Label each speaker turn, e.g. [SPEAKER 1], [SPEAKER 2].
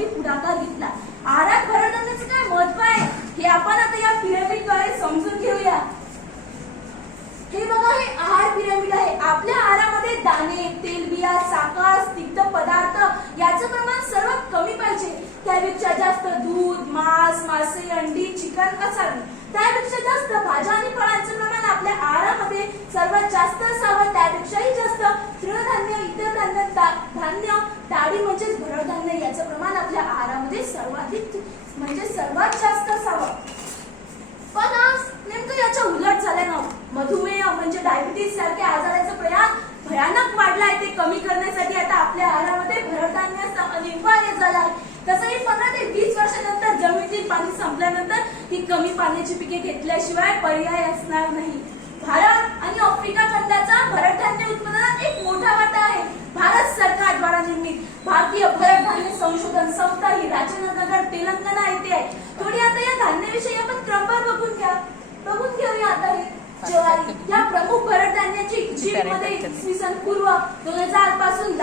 [SPEAKER 1] मोठी पुढाकार घेतला. आहारात भरडण्याचं काय महत्त्व आहे? हे आपण आता या पिरॅमिडद्वारे समजून घेऊया. हे बघा हे आहार पिरॅमिड आहे. आपल्या आहारामध्ये दाणे तेलबिया साखर स्निग्ध पदार्थ याचं प्रमाण सर्वात कमी पाहिजे. त्यापेक्षा जास्त दूध मांस मासे अंडी चिकन असावे. त्यापेक्षा जास्त भाज्या आणि फळांचं प्रमाण आपल्या आहारामध्ये सर्वात जास्त असावं त्यापेक्षाही जास्त तृणधान्य इतर धान्य दा- धान्य डाळी म्हणजेच भरडधान्य याचं प्रमाण आपल्या आहारामध्ये सर्वाधिक म्हणजे सर्वात जास्त असावं. पण आज नेमकं याच्या उलट झालंय ना. मधुमेह म्हणजे डायबिटीस सारख्या आजाराचं प्रयाण भयानक वाढलाय ते कमी करण्यासाठी आता आपल्या आहारामध्ये भरडधान्य अनिवार्य झालं आहे तसंही पंधरा ते वीस वर्षानंतर जमिनीतील पाणी संपल्यानंतर ही कमी पाण्याची पिके घेतल्याशिवाय पर्याय असणार नाही. भारतीय भरडधान्य संशोधन संस्था ही राजेंद्रनगर तेलंगणा येथे आहे. थोडी आता या धान्याविषयी आपण क्रमवार बघून घ्या. बघून घेऊया आता हे ज्वारी. या प्रमुख भरडधान्याची इजिप्तमध्ये इसवी सन पूर्व दोन हजारपासून